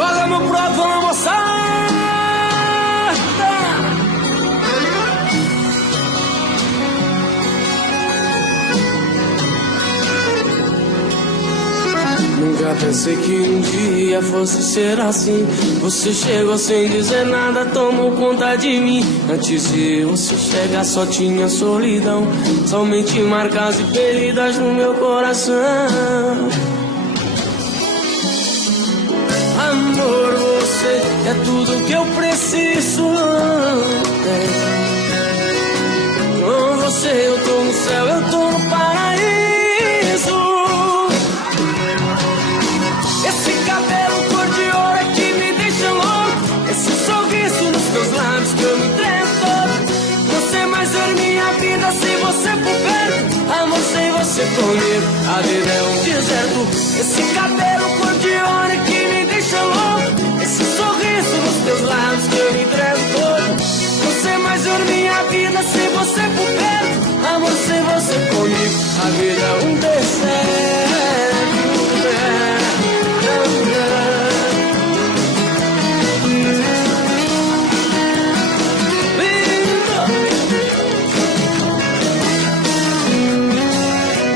Joga meu prato na moçada. Nunca pensei que um dia fosse ser assim. Você chegou sem dizer nada, tomou conta de mim. Antes de você chegar só tinha solidão, somente marcas e feridas no meu coração. Amor, você é tudo que eu preciso. Com você eu tô no céu, eu tô no paraíso. Esse cabelo cor de ouro é que me deixa louco. Esse sorriso nos teus lábios que eu me entrego todo. Não sei mais ver minha vida sem você por perto. Amor, sem você comigo, a vida é um deserto. Esse cabelo cor de ouro é que me deixa louco. Esse sorriso nos teus lábios que eu me entrego todo. Não sei mais ver minha vida sem você por perto. Amor, sem você comigo, a vida é um deserto.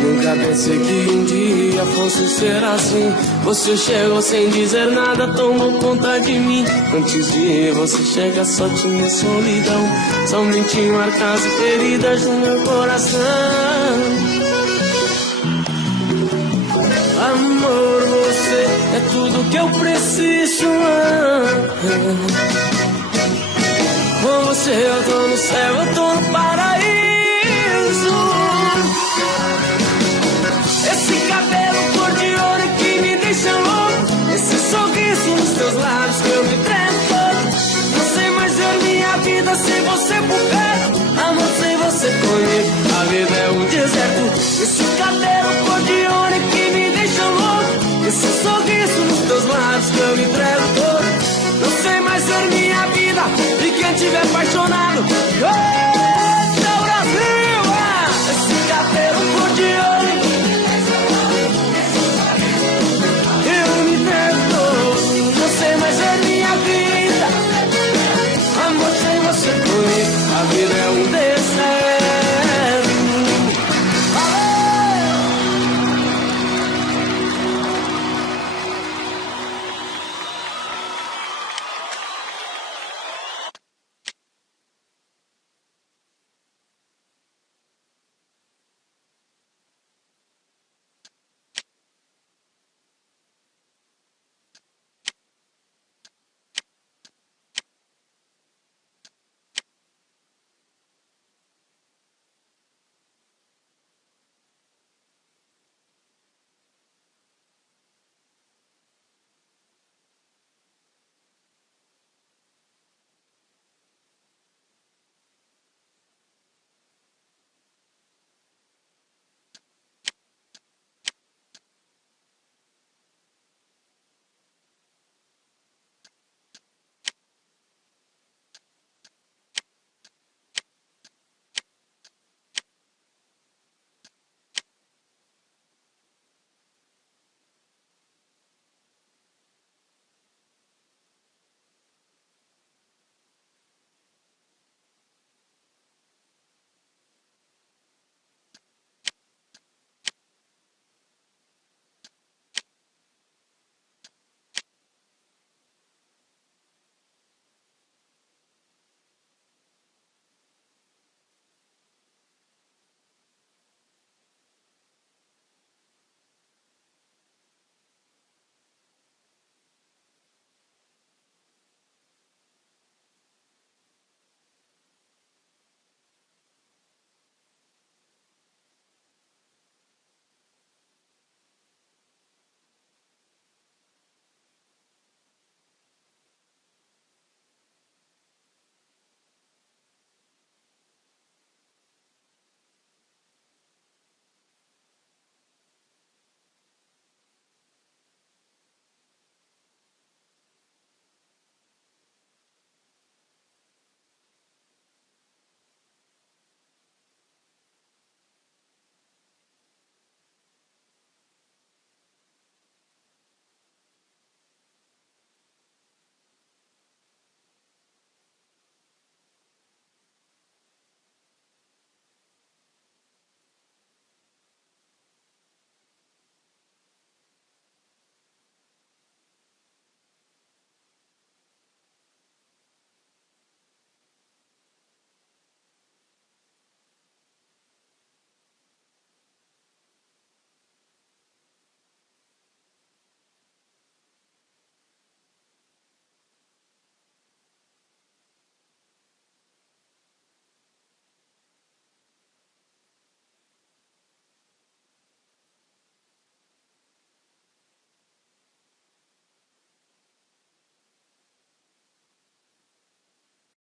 Nunca pensei que um dia fosse ser assim. Você chegou sem dizer nada, tomou conta de mim. Antes de você chegar só tinha solidão, somente marcas e feridas no meu coração. Amor, você é tudo que eu preciso. Com você eu tô no céu.